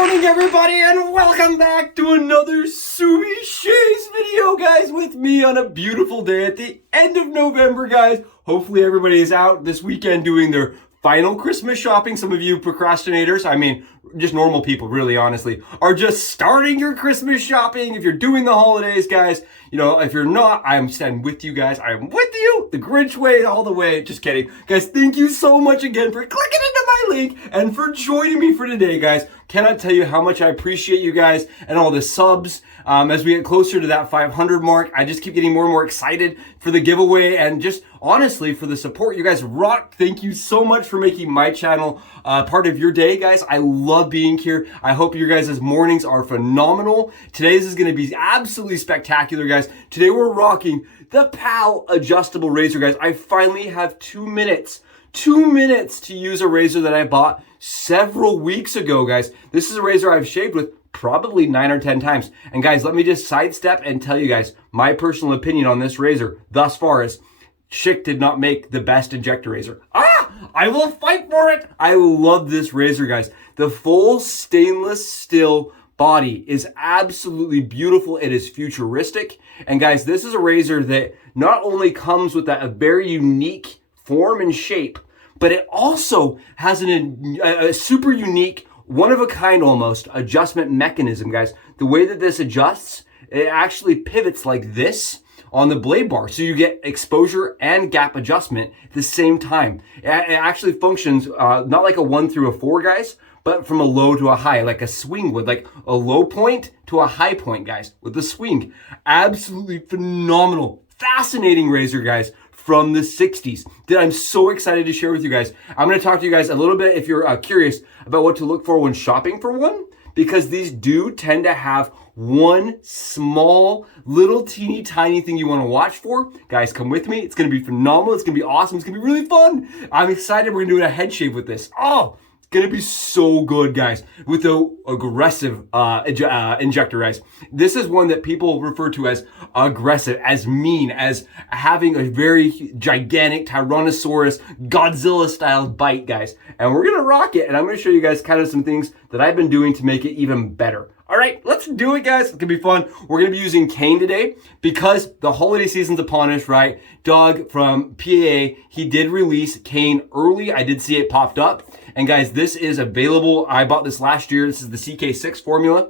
morning, everybody, and welcome back to another Subi Shays video, guys, with me on a beautiful day at the end of November, guys. Hopefully everybody is out this weekend doing their final Christmas shopping. Some of you procrastinators, I mean, just normal people, really, honestly, are just starting your Christmas shopping. If you're doing the holidays, guys, you know, if you're not, I'm standing with you guys. I'm with you, the Grinch way, all the way. Just kidding. Guys, thank you so much again for clicking into my link and for joining me for today, guys. Cannot tell you how much I appreciate you guys and all the subs. As we get closer to that 500 mark, I just keep getting more and more excited for the giveaway and just honestly for the support. You guys rock. Thank you so much for making my channel part of your day, guys. I love being here. I hope your guys' mornings are phenomenal. Today's is going to be absolutely spectacular, guys. Today we're rocking the PAL adjustable razor, guys. I finally have 2 minutes. 2 minutes to use a razor that I bought several weeks ago, guys. This is a razor I've shaved with probably 9 or 10 times. And guys, let me just sidestep and tell you guys my personal opinion on this razor thus far is Schick did not make the best injector razor. I will fight for it. I love this razor, guys. The full stainless steel body is absolutely beautiful. It is futuristic. And guys, this is a razor that not only comes with a very unique form and shape, but it also has a super unique, one-of-a-kind almost adjustment mechanism, guys. The way that this adjusts, it actually pivots like this on the blade bar. So you get exposure and gap adjustment at the same time. It actually functions not like a 1 through a 4, guys, but from a low to a high, like a swing would, like a low point to a high point, guys, with the swing. Absolutely phenomenal, fascinating razor, guys, from the 60s that I'm so excited to share with you guys. I'm going to talk to you guys a little bit if you're curious about what to look for when shopping for one, because these do tend to have one small little teeny tiny thing you want to watch for. Guys, come with me. It's going to be phenomenal. It's going to be awesome. It's going to be really fun. I'm excited. We're going to do a head shave with this. Oh, gonna be so good, guys, with the aggressive injector, guys. This is one that people refer to as aggressive, as mean, as having a very gigantic Tyrannosaurus Godzilla style bite, guys. And we're gonna rock it, and I'm gonna show you guys kind of some things that I've been doing to make it even better. All right, let's do it, guys. It's gonna be fun. We're gonna be using Kane today because the holiday season's upon us, right? Doug from PAA, he did release Kane early. I did see it popped up. And guys, this is available. I bought this last year. This is the CK6 formula.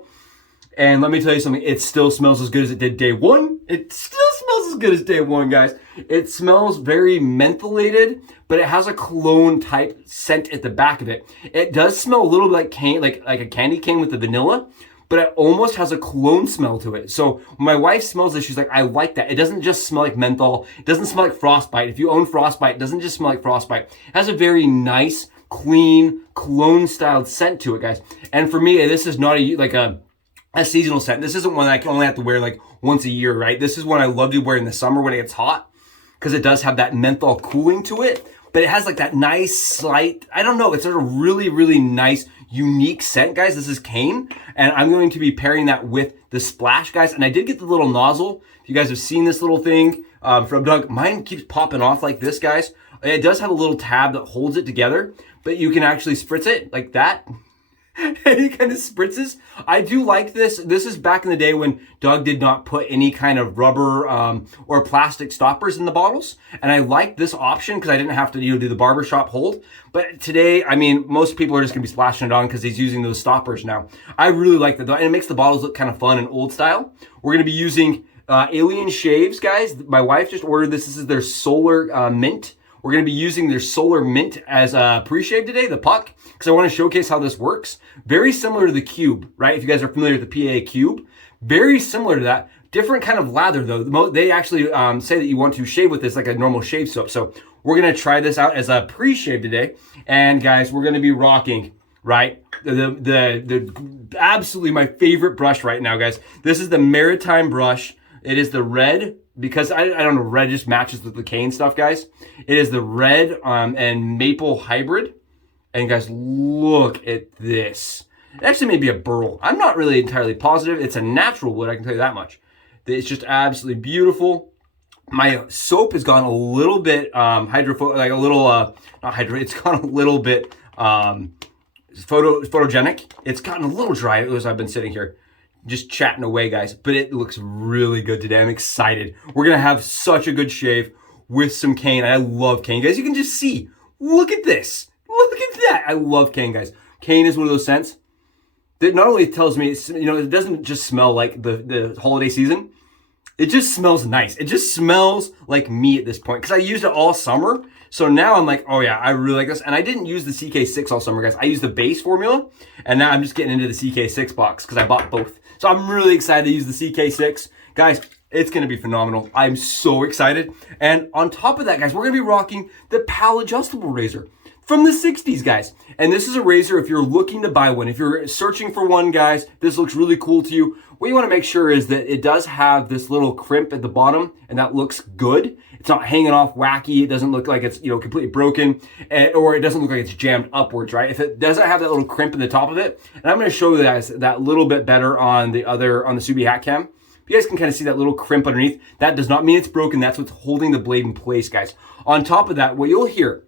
And let me tell you something, it still smells as good as it did day one. It still smells as good as day one, guys. It smells very mentholated, but it has a cologne type scent at the back of it. It does smell a little bit like cane, like a candy cane with the vanilla, but it almost has a cologne smell to it. So when my wife smells this, she's like, I like that. It doesn't just smell like menthol. It doesn't smell like frostbite. If you own frostbite, it doesn't just smell like frostbite. It has a very nice, clean, cologne-styled scent to it, guys. And for me, this is not a seasonal scent. This isn't one that I can only have to wear like once a year, right? This is one I love to wear in the summer when it gets hot because it does have that menthol cooling to it. But it has like that nice slight, I don't know, it's a really, really nice, unique scent, guys. This is Kane, and I'm going to be pairing that with the Splash, guys. And I did get the little nozzle. If you guys have seen this little thing from Doug, mine keeps popping off like this, guys. It does have a little tab that holds it together, but you can actually spritz it like that. And it kind of spritzes. I do like this. This is back in the day when Doug did not put any kind of rubber or plastic stoppers in the bottles. And I like this option because I didn't have to do the barbershop hold. But today, I mean, most people are just going to be splashing it on because he's using those stoppers now. I really like that, and it makes the bottles look kind of fun and old style. We're going to be using Alien Shaves, guys. My wife just ordered this. This is their Solar Mint. We're going to be using their Solar Mint as a pre-shave today, the puck, because I want to showcase how this works. Very similar to the Cube, right? If you guys are familiar with the PA Cube, very similar to that. Different kind of lather, though. They actually say that you want to shave with this like a normal shave soap. So we're going to try this out as a pre-shave today. And guys, we're going to be rocking, right? The absolutely my favorite brush right now, guys. This is the Maritime brush. It is the red, because I don't know, red just matches with the Kane stuff, guys. It is the red and maple hybrid. And guys, look at this. It actually may be a burl. I'm not really entirely positive. It's a natural wood, I can tell you that much. It's just absolutely beautiful. My soap has gone a little bit not hydro, it's gone a little bit photogenic. It's gotten a little dry as I've been sitting here just chatting away, guys, but it looks really good today. I'm excited. We're gonna have such a good shave with some cane. I love cane, guys. You can just see, look at this. Look at that. I love cane, guys. Cane is one of those scents that not only tells me, it doesn't just smell like the holiday season. It just smells nice. It just smells like me at this point because I used it all summer. So now I'm like, oh yeah, I really like this. And I didn't use the CK6 all summer, guys. I used the base formula, and now I'm just getting into the CK6 box because I bought both. So I'm really excited to use the CK6. Guys, it's going to be phenomenal. I'm so excited. And on top of that, guys, we're going to be rocking the PAL adjustable razor from the 60s, guys. And this is a razor if you're looking to buy one. If you're searching for one, guys, this looks really cool to you. What you want to make sure is that it does have this little crimp at the bottom, and that looks good. It's not hanging off wacky. It doesn't look like it's, completely broken, or it doesn't look like it's jammed upwards, right? If it doesn't have that little crimp in the top of it, and I'm going to show you guys that little bit better on the Subi hat cam. You guys can kind of see that little crimp underneath. That does not mean it's broken. That's what's holding the blade in place, guys. On top of that, what you'll hear,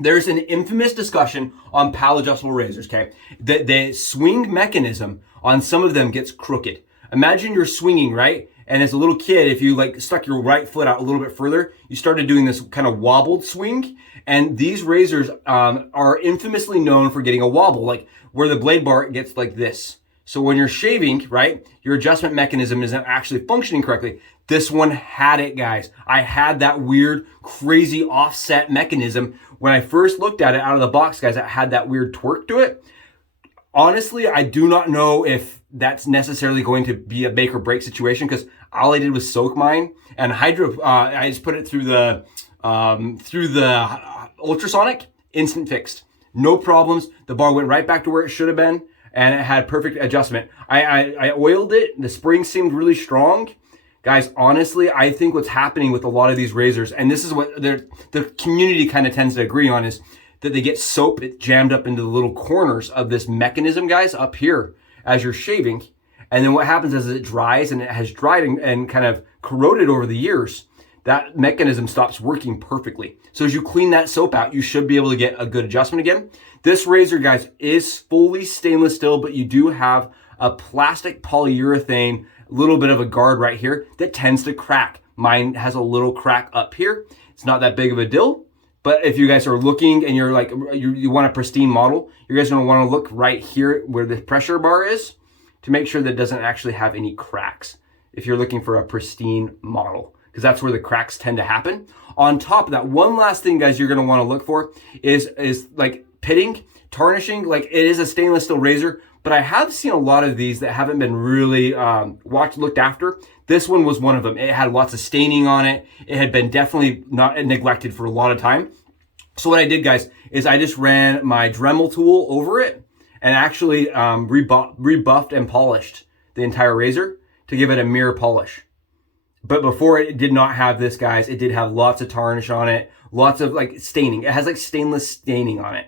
there's an infamous discussion on PAL adjustable razors, okay? The swing mechanism on some of them gets crooked. Imagine you're swinging, right? And as a little kid, if you stuck your right foot out a little bit further, you started doing this kind of wobbled swing. And these razors are infamously known for getting a wobble, like where the blade bar gets like this. So when you're shaving, right, your adjustment mechanism isn't actually functioning correctly. This one had it, guys. I had that weird, crazy offset mechanism. When I first looked at it out of the box, guys, it had that weird twerk to it. Honestly, I do not know if that's necessarily going to be a make or break situation because all I did was soak mine and I just put it through the ultrasonic, instant fixed. No problems. The bar went right back to where it should have been and it had perfect adjustment. I oiled it. The spring seemed really strong. Guys, honestly, I think what's happening with a lot of these razors, and this is what the community kind of tends to agree on, is that they get soap jammed up into the little corners of this mechanism, guys, up here as you're shaving. And then what happens is it dries, and it has dried and kind of corroded over the years. That mechanism stops working perfectly. So as you clean that soap out, you should be able to get a good adjustment again. This razor, guys, is fully stainless steel, but you do have a plastic polyurethane, little bit of a guard right here that tends to crack. Mine has a little crack up here. It's not that big of a deal. But if you guys are looking and you're like, you want a pristine model, you guys are going to want to look right here where the pressure bar is to make sure that it doesn't actually have any cracks if you're looking for a pristine model, because that's where the cracks tend to happen. On top of that, one last thing, guys, you're going to want to look for is like pitting, tarnishing. Like, it is a stainless steel razor, but I have seen a lot of these that haven't been really looked after. This one was one of them. It had lots of staining on it. It had been definitely not neglected for a lot of time. So what I did, guys, is I just ran my Dremel tool over it and actually rebuffed and polished the entire razor to give it a mirror polish. But before, it did not have this, guys. It did have lots of tarnish on it, lots of staining. It has stainless staining on it.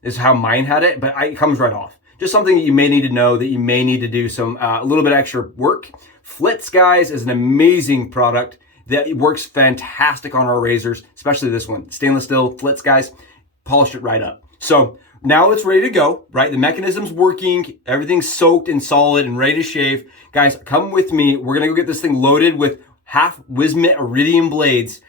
This is how mine had it, but it comes right off. Just something that you may need to know, that you may need to do some a little bit extra work. Flitz, guys, is an amazing product that works fantastic on our razors, especially this one. Stainless steel, Flitz, guys, polished it right up. So now it's ready to go, right? The mechanism's working, everything's soaked and solid and ready to shave. Guys, come with me. We're gonna go get this thing loaded with half Wismit Iridium blades,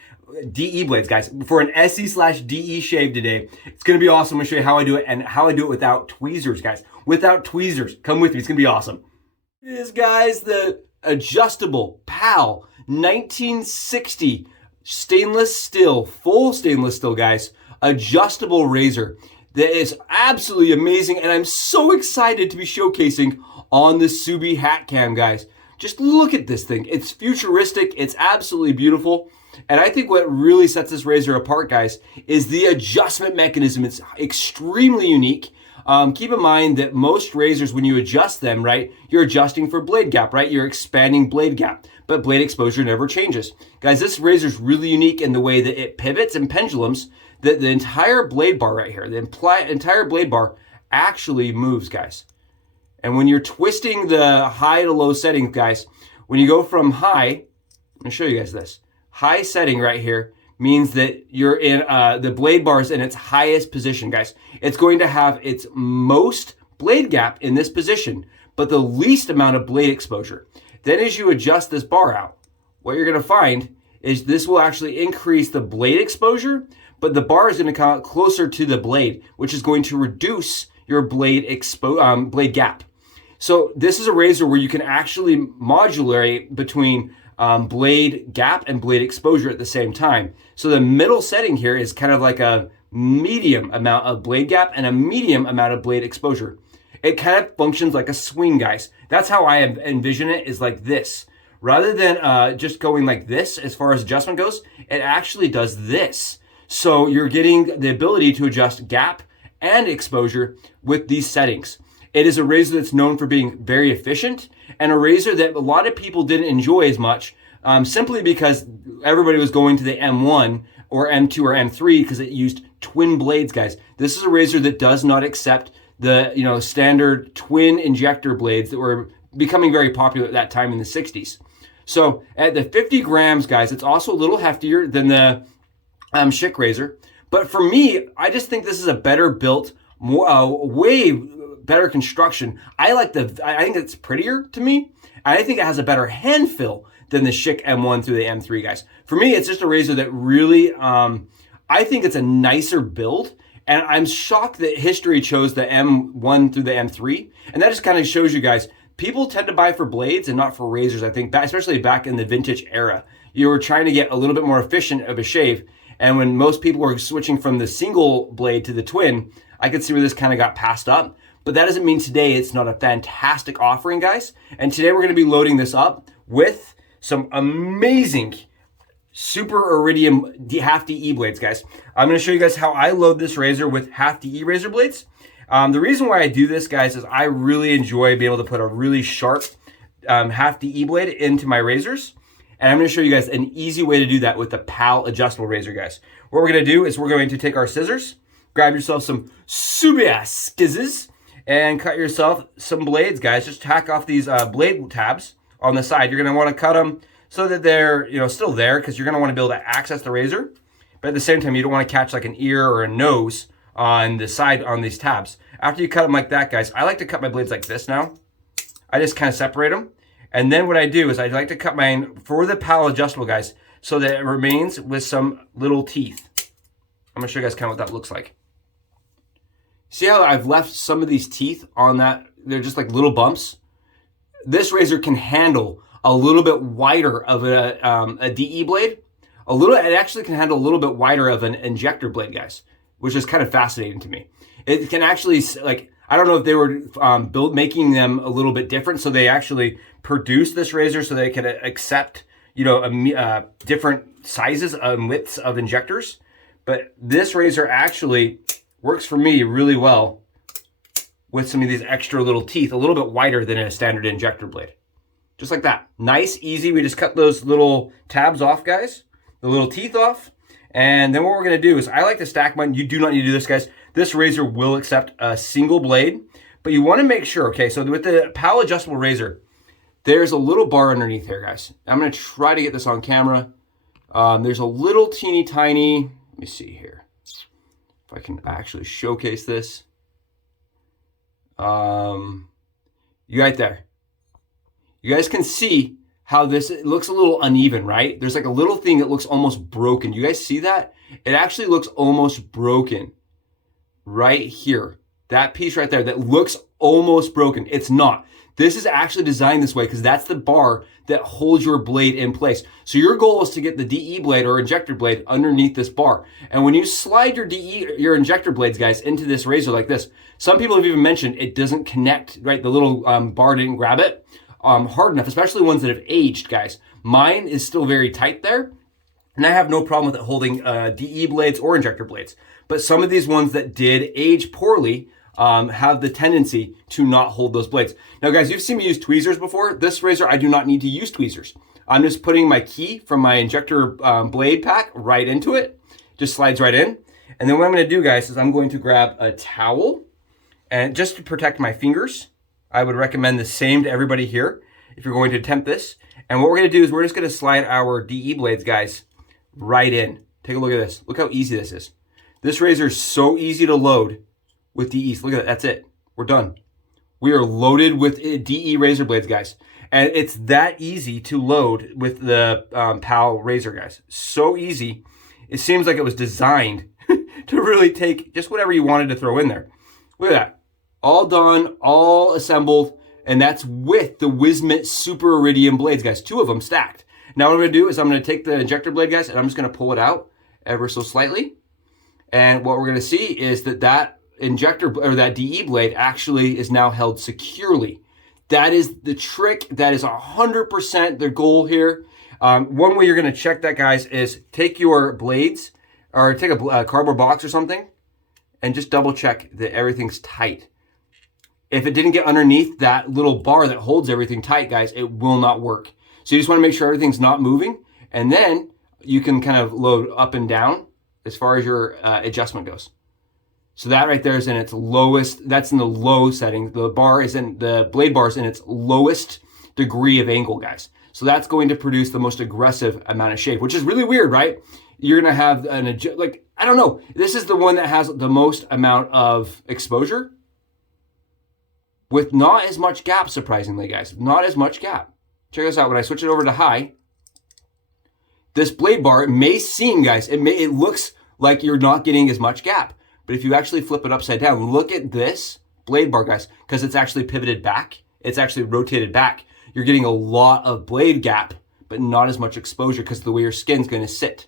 DE blades, guys, for an SE/DE shave today. It's gonna be awesome. I'm gonna show you how I do it and how I do it without tweezers, guys. Without tweezers. Come with me. It's gonna be awesome. It is, guys, the adjustable PAL 1960 stainless steel, full stainless steel, guys, adjustable razor that is absolutely amazing, and I'm so excited to be showcasing on the Subi hat cam, guys. Just look at this thing. It's futuristic. It's absolutely beautiful. And I think what really sets this razor apart, guys, is the adjustment mechanism. It's extremely unique. Keep in mind that most razors, when you adjust them, right, you're adjusting for blade gap, right? You're expanding blade gap, but blade exposure never changes. Guys, this razor is really unique in the way that it pivots and pendulums. The entire blade bar right here, the entire blade bar actually moves, guys. And when you're twisting the high to low settings, guys, when you go from high, let me show you guys this. High setting right here, means that you're in the blade bar is in its highest position, guys. It's going to have its most blade gap in this position, but the least amount of blade exposure. Then as you adjust this bar out, what you're going to find is this will actually increase the blade exposure, but the bar is going to come out closer to the blade, which is going to reduce your blade gap. So this is a razor where you can actually modulate between blade gap and blade exposure at the same time. So the middle setting here is kind of like a medium amount of blade gap and a medium amount of blade exposure. It kind of functions like a swing, guys. That's how I envision it, is like this. Rather than just going like this as far as adjustment goes, it actually does this. So you're getting the ability to adjust gap and exposure with these settings. It is a razor that's known for being very efficient, and a razor that a lot of people didn't enjoy as much, simply because everybody was going to the M1 or M2 or M3 because it used twin blades, guys. This is a razor that does not accept the standard twin injector blades that were becoming very popular at that time in the 60s. So at the 50 grams, guys, it's also a little heftier than the Schick razor. But for me, I just think this is a better built, more way better construction. I think it's prettier to me. I think it has a better hand feel than the Schick M1 through the M3, guys. For me, it's just a razor that really, I think it's a nicer build. And I'm shocked that history chose the M1 through the M3. And that just kind of shows you guys, people tend to buy for blades and not for razors, I think, especially back in the vintage era. You were trying to get a little bit more efficient of a shave. And when most people were switching from the single blade to the twin, I could see where this kind of got passed up. But that doesn't mean today it's not a fantastic offering, guys. And today we're going to be loading this up with some amazing Super Iridium hefty E-blades, guys. I'm going to show you guys how I load this razor with hefty E-razor blades. The reason why I do this, guys, is I really enjoy being able to put a really sharp hefty E-blade into my razors. And I'm going to show you guys an easy way to do that with the PAL adjustable razor, guys. What we're going to do is we're going to take our scissors, grab yourself some scissors, and cut yourself some blades, guys. Just tack off these blade tabs on the side. You're going to want to cut them so that they're still there, because you're going to want to be able to access the razor. But at the same time, you don't want to catch like an ear or a nose on the side on these tabs. After you cut them like that, guys, I like to cut my blades like this now. I just kind of separate them. And then what I do is I like to cut mine for the PAL adjustable, guys, so that it remains with some little teeth. I'm going to show you guys kind of what that looks like. See how I've left some of these teeth on that? They're just like little bumps. This razor can handle a little bit wider of a DE blade. It actually can handle a little bit wider of an injector blade, guys, which is kind of fascinating to me. It can actually, like, I don't know if they were making them a little bit different, so they actually produced this razor so they could accept, different sizes and widths of injectors. But this razor actually works for me really well with some of these extra little teeth, a little bit wider than a standard injector blade. Just like that. Nice, easy. We just cut those little tabs off, guys, the little teeth off. And then what we're going to do is I like to stack mine. You do not need to do this, guys. This razor will accept a single blade, but you want to make sure, okay, so with the PAL adjustable razor, there's a little bar underneath here, guys. I'm going to try to get this on camera. There's a little teeny tiny, let me see here, if I can actually showcase this. You right there. You guys can see how this, it looks a little uneven, right? There's like a little thing that looks almost broken. You guys see that? It actually looks almost broken right here. That piece right there that looks almost broken. It's not. This is actually designed this way because that's the bar that holds your blade in place. So your goal is to get the DE blade or injector blade underneath this bar. And when you slide your injector blades, guys, into this razor like this, some people have even mentioned it doesn't connect, right? The little bar didn't grab it hard enough, especially ones that have aged, guys. Mine is still very tight there, and I have no problem with it holding DE blades or injector blades. But some of these ones that did age poorly have the tendency to not hold those blades. Now, guys, you've seen me use tweezers before. This razor, I do not need to use tweezers. I'm just putting my key from my injector blade pack right into it. Just slides right in. And then what I'm going to do, guys, is I'm going to grab a towel, and just to protect my fingers, I would recommend the same to everybody here if you're going to attempt this. And what we're going to do is we're just going to slide our DE blades, guys, right in Take a look at this. Look how easy this is. This razor is so easy to load with DEs. Look at that. That's it. We're done. We are loaded with DE razor blades, guys. And it's that easy to load with the PAL razor, guys. So easy. It seems like it was designed to really take just whatever you wanted to throw in there. Look at that. All done, all assembled, and that's with the Wismit Super Iridium blades, guys. 2 of them stacked. Now what I'm going to do is I'm going to take the injector blade, guys, and I'm just going to pull it out ever so slightly. And what we're going to see is that injector, or that DE blade, actually is now held securely. That is the trick. That is 100% the goal here. One way you're going to check that, guys, is take your blades, or take a cardboard box or something, and just double check that everything's tight. If it didn't get underneath that little bar that holds everything tight, guys, it will not work. So you just want to make sure everything's not moving, and then you can kind of load up and down as far as your adjustment goes. So that right there is in its lowest, that's in the low setting. The blade bar is in its lowest degree of angle, guys. So that's going to produce the most aggressive amount of shave, which is really weird, right? You're going to have I don't know. This is the one that has the most amount of exposure with not as much gap, surprisingly, guys. Not as much gap. Check this out. When I switch it over to high, this blade bar, it may seem, guys, it looks like you're not getting as much gap. But if you actually flip it upside down, look at this blade bar, guys, because it's actually pivoted back. It's actually rotated back. You're getting a lot of blade gap, but not as much exposure because of the way your skin's going to sit.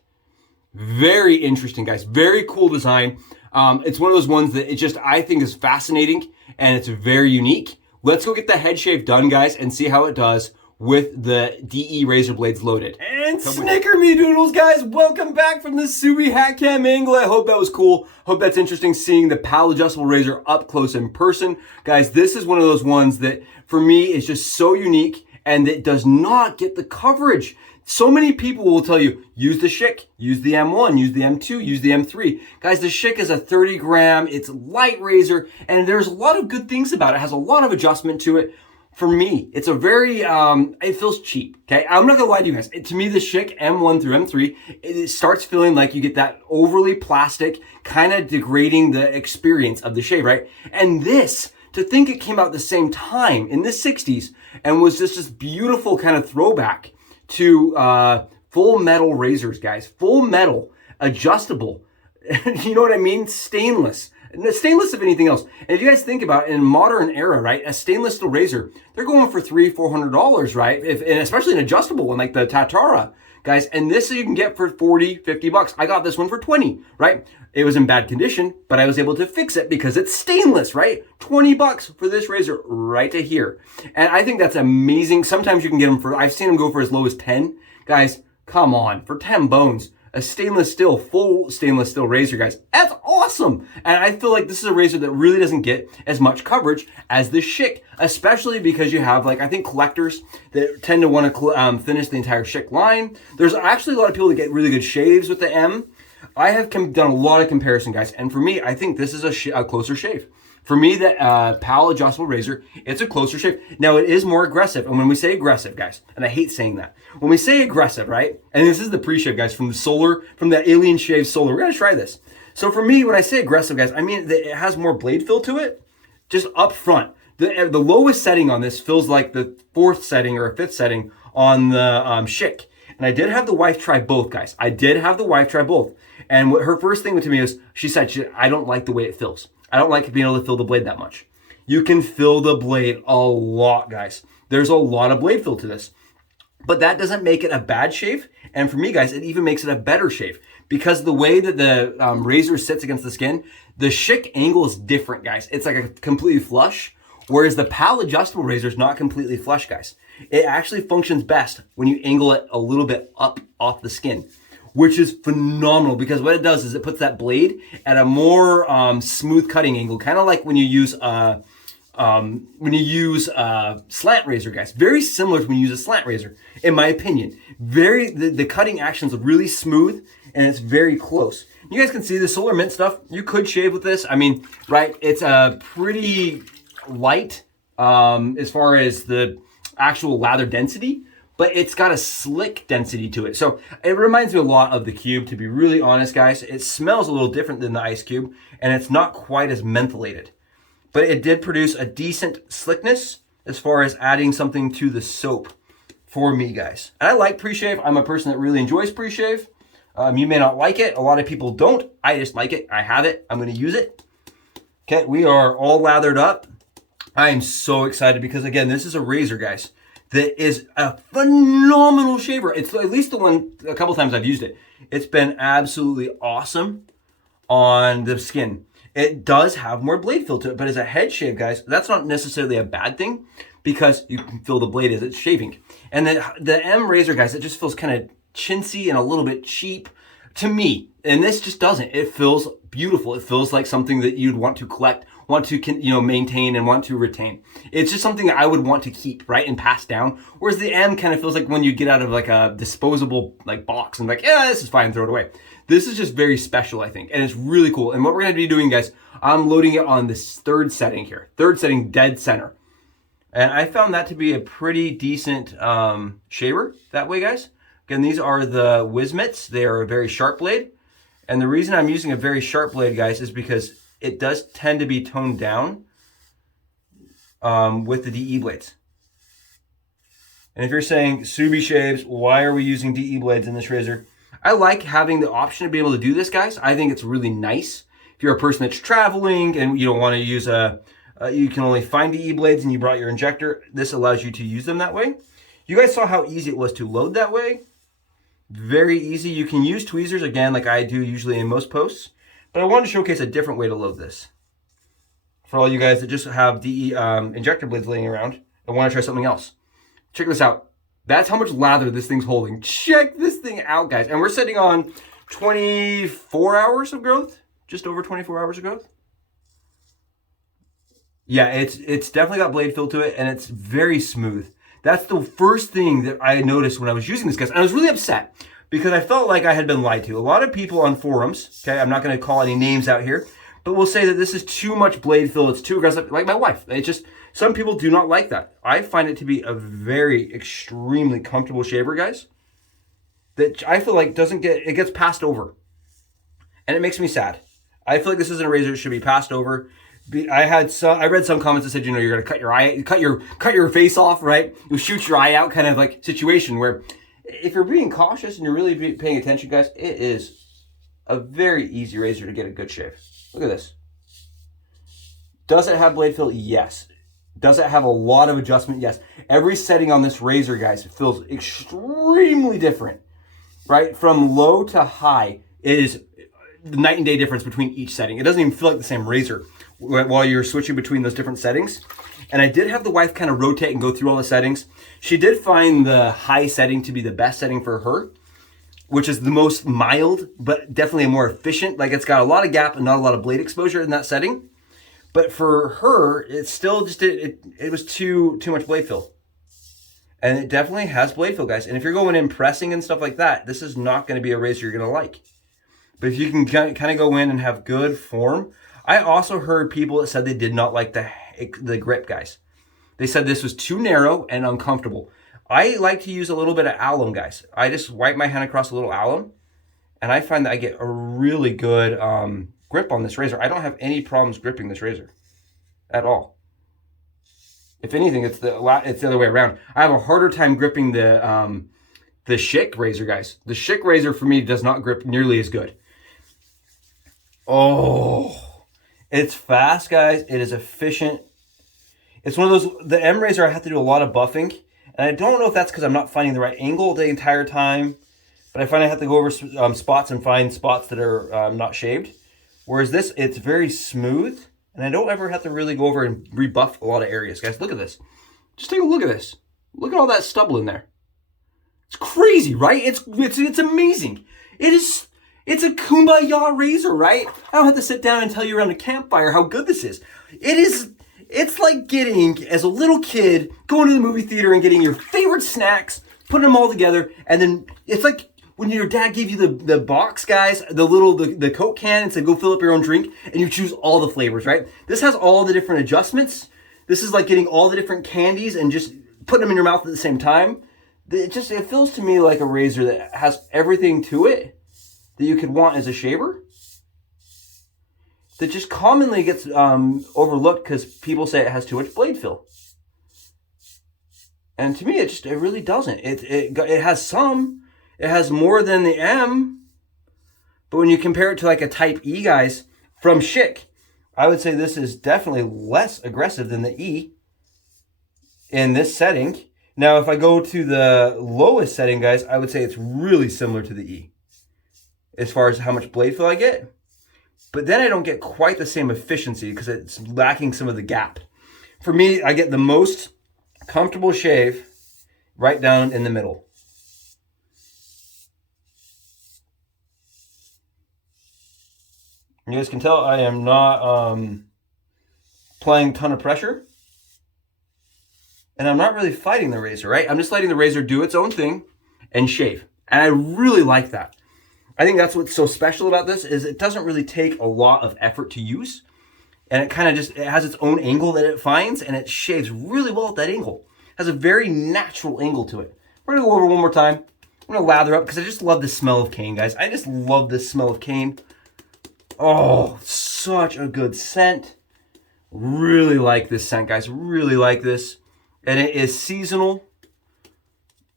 Very interesting, guys. Very cool design. It's one of those ones that I think is fascinating, and it's very unique. Let's go get the head shave done, guys, and see how it does with the DE razor blades loaded. And snicker me doodles, guys. Welcome back from the Subi hat cam angle. I hope that was cool. Hope that's interesting seeing the PAL adjustable razor up close in person. Guys, this is one of those ones that for me is just so unique, and it does not get the coverage. So many people will tell you, use the Schick, use the M1, use the M2, use the M3. Guys, the Schick is a 30 gram, it's a light razor, and there's a lot of good things about it. It has a lot of adjustment to it. For me, it's a very, it feels cheap, okay? I'm not gonna lie to you guys. To me, the Schick M1 through M3, it starts feeling like you get that overly plastic, kind of degrading the experience of the shave, right? And this, to think it came out at the same time in the 60s and was just this beautiful kind of throwback to full metal razors, guys. Full metal, adjustable, you know what I mean? Stainless if anything else. And if you guys think about it, in modern era, right, a stainless steel razor, they're going for $300-400, right? And especially an adjustable one like the Tatara, guys. And this you can get for $40-50. I got this one for $20, right? It was in bad condition, but I was able to fix it because it's stainless, right? $20 for this razor right to here. And I think that's amazing. Sometimes you can get them I've seen them go for as low as 10. Guys, come on, for 10 bones. A full stainless steel razor, guys. That's awesome. And I feel like this is a razor that really doesn't get as much coverage as the Schick, especially because you have, I think collectors that tend to want to finish the entire Schick line. There's actually a lot of people that get really good shaves with the M. I have done a lot of comparison, guys. And for me, I think this is a closer shave. For me, the PAL adjustable razor, it's a closer shave. Now, it is more aggressive. And when we say aggressive, guys, and I hate saying that, when we say aggressive, right, and this is the pre-shave, guys, from the Alien Shave Solar. We're going to try this. So for me, when I say aggressive, guys, I mean that it has more blade fill to it, just up front. The lowest setting on this feels like the 4th setting or 5th setting on the Schick. And I did have the wife try both, guys. I did have the wife try both. And what her first thing to me was, she said, I don't like the way it feels. I don't like being able to fill the blade that much. You can fill the blade a lot, guys. There's a lot of blade fill to this. But that doesn't make it a bad shave. And for me, guys, it even makes it a better shave. Because the way that the razor sits against the skin, the Schick angle is different, guys. It's like a completely flush. Whereas the PAL adjustable razor is not completely flush, guys. It actually functions best when you angle it a little bit up off the skin, which is phenomenal because what it does is it puts that blade at a more smooth cutting angle, kind of like when you use slant razor, guys. Very similar to when you use a slant razor, in my opinion. The cutting action's really smooth and it's very close. You guys can see the Solar Mint stuff. You could shave with this. I mean, right? It's pretty light as far as the actual lather density. but it's got a slick density to it. So it reminds me a lot of the Cube, to be really honest, guys. It smells a little different than the Ice Cube, and it's not quite as mentholated. But it did produce a decent slickness as far as adding something to the soap for me, guys. And I like pre-shave. I'm a person that really enjoys pre-shave. You may not like it. A lot of people don't. I just like it. I have it. I'm going to use it. Okay, we are all lathered up. I am so excited because, again, this is a razor, guys, that is a phenomenal shaver. It's at least the one, a couple times I've used it. It's been absolutely awesome on the skin. It does have more blade feel to it, but as a head shave, guys, that's not necessarily a bad thing because you can feel the blade as it's shaving. And the M razor, guys, it just feels kind of chintzy and a little bit cheap to me. And this just doesn't. It feels beautiful. It feels like something that you'd want to collect, want to maintain, and want to retain. It's just something that I would want to keep, right, and pass down. Whereas the M kind of feels like when you get out of like a disposable like box and like, yeah, this is fine, throw it away. This is just very special, I think, and it's really cool. And what we're going to be doing, guys, I'm loading it on this third setting here. Third setting, dead center. And I found that to be a pretty decent shaver that way, guys. Again, these are the Wismits. They are a very sharp blade. And the reason I'm using a very sharp blade, guys, is because it does tend to be toned down with the DE blades. And if you're saying, Subi shaves, why are we using DE blades in this razor? I like having the option to be able to do this, guys. I think it's really nice. If you're a person that's traveling and you don't want to use you can only find DE blades and you brought your injector, this allows you to use them that way. You guys saw how easy it was to load that way. Very easy. You can use tweezers, again, like I do usually in most posts. But I wanted to showcase a different way to load this. For all you guys that just have DE injector blades laying around and want to try something else. Check this out. That's how much lather this thing's holding. Check this thing out, guys. And we're sitting on 24 hours of growth. Just over 24 hours of growth. Yeah, it's definitely got blade feel to it, and it's very smooth. That's the first thing that I noticed when I was using this, guys. And I was really upset because I felt like I had been lied to. A lot of people on forums, okay, I'm not going to call any names out here, but will say that this is too much blade feel. It's too aggressive, like my wife. It just, some people do not like that. I find it to be a very extremely comfortable shaver, guys, that I feel like it gets passed over. And it makes me sad. I feel like this isn't a razor that should be passed over. I read some comments that said, you're going to cut your face off, right? You shoot your eye out, kind of like situation where if you're being cautious and you're really paying attention, guys, it is a very easy razor to get a good shave. Look at this. Does it have blade feel? Yes. Does it have a lot of adjustment? Yes. Every setting on this razor, guys, feels extremely different, right? From low to high, it is the night and day difference between each setting. It doesn't even feel like the same razor while you're switching between those different settings. And I did have the wife kind of rotate and go through all the settings. She did find the high setting to be the best setting for her, which is the most mild, but definitely a more efficient. Like, it's got a lot of gap and not a lot of blade exposure in that setting. But for her, it's still just, it was too much blade feel. And it definitely has blade feel, guys. And if you're going in pressing and stuff like that, this is not going to be a razor you're going to like. But if you can kind of go in and have good form. I also heard people that said they did not like the grip, guys. They said this was too narrow and uncomfortable. I like to use a little bit of alum, guys. I just wipe my hand across a little alum, and I find that I get a really good grip on this razor. I don't have any problems gripping this razor at all. If anything, it's the other way around. I have a harder time gripping the Schick razor, guys. The Schick razor for me does not grip nearly as good. Oh, it's fast, guys. It is efficient. It's one of those, the M razor, I have to do a lot of buffing. And I don't know if that's because I'm not finding the right angle the entire time. But I find I have to go over spots and find spots that are not shaved. Whereas this, it's very smooth. And I don't ever have to really go over and rebuff a lot of areas. Guys, look at this. Just take a look at this. Look at all that stubble in there. It's crazy, right? It's amazing. It's a kumbaya razor, right? I don't have to sit down and tell you around a campfire how good this is. It's like getting, as a little kid, going to the movie theater and getting your favorite snacks, putting them all together, and then it's like when your dad gave you the box, guys, the Coke can, and said, go fill up your own drink, and you choose all the flavors, right? This has all the different adjustments. This is like getting all the different candies and just putting them in your mouth at the same time. it feels to me like a razor that has everything to it that you could want as a shaver, that just commonly gets overlooked because people say it has too much blade fill. And to me, it really doesn't. It has some. It has more than the M. But when you compare it to like a Type E, guys, from Schick, I would say this is definitely less aggressive than the E in this setting. Now, if I go to the lowest setting, guys, I would say it's really similar to the E as far as how much blade fill I get. But then I don't get quite the same efficiency because it's lacking some of the gap. For me, I get the most comfortable shave right down in the middle. You guys can tell I am not applying a ton of pressure. And I'm not really fighting the razor, right? I'm just letting the razor do its own thing and shave. And I really like that. I think that's what's so special about this is it doesn't really take a lot of effort to use. And it kind of just, it has its own angle that it finds and it shaves really well at that angle. It has a very natural angle to it. We're gonna go over one more time. I'm gonna lather up because I just love the smell of cane, guys. I just love the smell of cane. Oh, such a good scent. Really like this scent, guys. Really like this. And it is seasonal.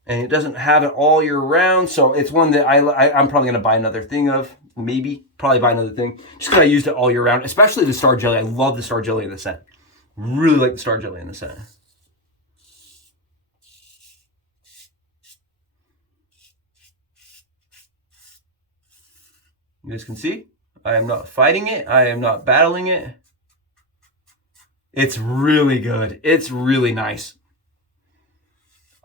And it doesn't have it all year round. So it's one that I'm probably going to buy another thing of. Maybe. Probably buy another thing. Just because I used it all year round. Especially the Star Jelly. I love the Star Jelly in the scent. Really like the Star Jelly in the scent. You guys can see. I am not fighting it. I am not battling it. It's really good. It's really nice.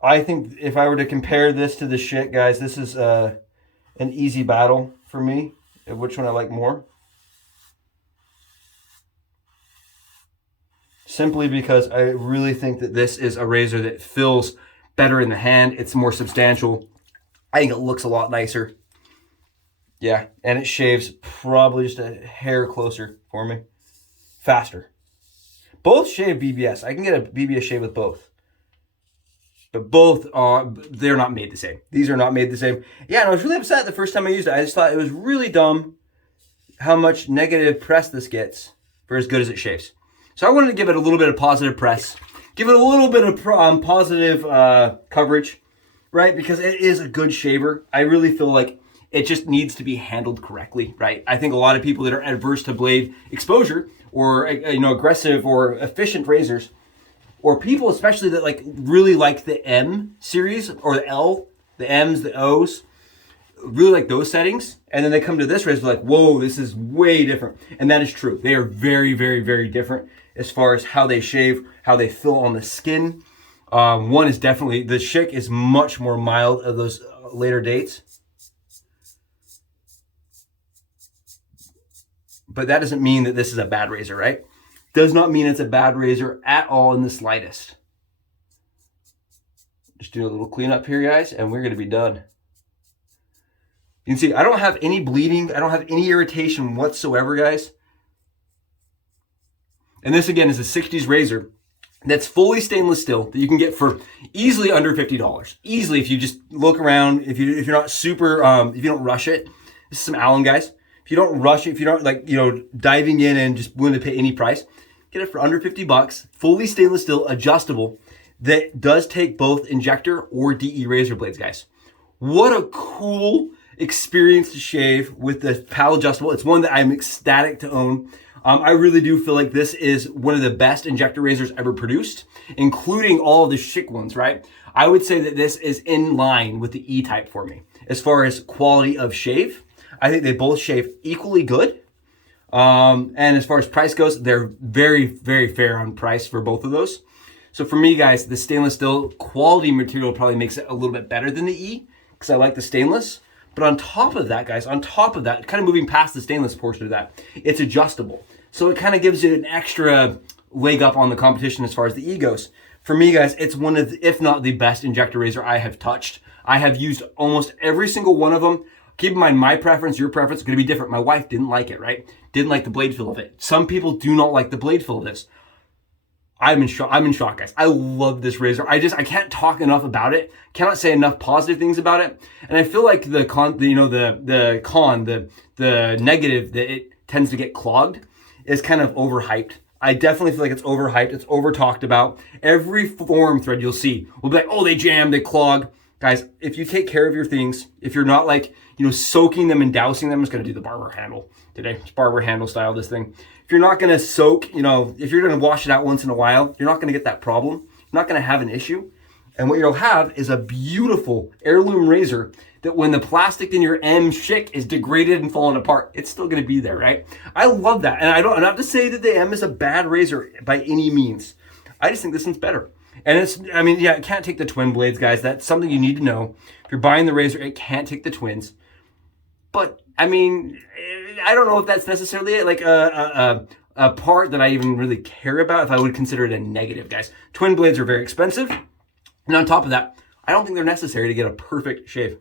I think if I were to compare this to the Schick, guys, this is an easy battle for me. Which one I like more. Simply because I really think that this is a razor that feels better in the hand. It's more substantial. I think it looks a lot nicer. Yeah, and it shaves probably just a hair closer for me. Faster. Both shave BBS. I can get a BBS shave with both. But both are, they're not made the same. These are not made the same. Yeah, and I was really upset the first time I used it. I just thought it was really dumb how much negative press this gets for as good as it shaves. So I wanted to give it a little bit of positive press. Give it a little bit of positive coverage, right? Because it is a good shaver. I really feel like it just needs to be handled correctly, right? I think a lot of people that are adverse to blade exposure or aggressive or efficient razors, or people especially that like really like the M series or the L, the M's, the O's, really like those settings, and then they come to this razor like, whoa, this is way different. And that is true. They are very, very, very different as far as how they shave, how they feel on the skin. One is definitely, the Schick is much more mild of those later dates. But that doesn't mean that this is a bad razor, right? Does not mean it's a bad razor at all in the slightest. Just do a little cleanup here, guys, and we're going to be done. You can see I don't have any bleeding. I don't have any irritation whatsoever, guys. And this, again, is a 60s razor that's fully stainless steel that you can get for easily under $50. Easily, if you just look around, if you're not super, if you don't rush it. This is some Allen, guys. If you don't rush it, if you don't diving in and just willing to pay any price, get it for under $50, fully stainless steel, adjustable, that does take both Injector or DE razor blades, guys. What a cool experience to shave with the PAL adjustable. It's one that I'm ecstatic to own. I really do feel like this is one of the best Injector razors ever produced, including all of the Schick ones, right? I would say that this is in line with the E-type for me. As far as quality of shave, I think they both shave equally good. And as far as price goes, they're very, very fair on price for both of those. So for me, guys, the stainless steel quality material probably makes it a little bit better than the E because I like the stainless. But on top of that, guys, on top of that, kind of moving past the stainless portion of that, it's adjustable. So it kind of gives you an extra leg up on the competition as far as the E goes. For me, guys, it's one of the, if not the best Injector razor I have touched. I have used almost every single one of them. Keep in mind, my preference, your preference is going to be different. My wife didn't like it, right? Didn't like the blade feel of it. Some people do not like the blade feel of this. I'm in shock, guys. I love this razor. I can't talk enough about it. Cannot say enough positive things about it. And I feel like the negative that it tends to get clogged is kind of overhyped. I definitely feel like it's overhyped. It's over talked about. Every forum thread you'll see will be like, oh, they jam, they clog. Guys, if you take care of your things, if you're not like, soaking them and dousing them, I'm just going to do the barber handle today. It's barber handle style, this thing. If you're not going to soak, if you're going to wash it out once in a while, you're not going to get that problem. You're not going to have an issue. And what you'll have is a beautiful heirloom razor that when the plastic in your M Schick is degraded and falling apart, it's still going to be there, right? I love that. And I'm not to say that the M is a bad razor by any means. I just think this one's better. And it can't take the twin blades, guys. That's something you need to know. If you're buying the razor, it can't take the twins. But, I don't know if that's necessarily like a part that I even really care about, if I would consider it a negative, guys. Twin blades are very expensive. And on top of that, I don't think they're necessary to get a perfect shave.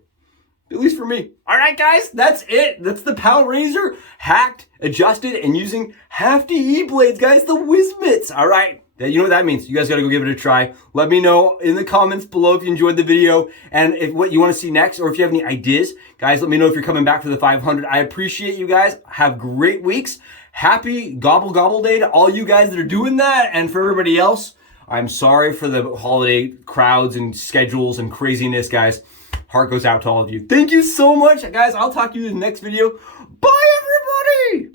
At least for me. All right, guys, that's it. That's the Pal Razor, hacked, adjusted, and using hefty E-blades, guys, the whiz mitts. All right. You know what that means. You guys got to go give it a try. Let me know in the comments below if you enjoyed the video and if what you want to see next, or if you have any ideas. Guys, let me know if you're coming back for the 500. I appreciate you guys. Have great weeks. Happy Gobble Gobble Day to all you guys that are doing that. And for everybody else, I'm sorry for the holiday crowds and schedules and craziness, guys. Heart goes out to all of you. Thank you so much, guys. I'll talk to you in the next video. Bye, everybody.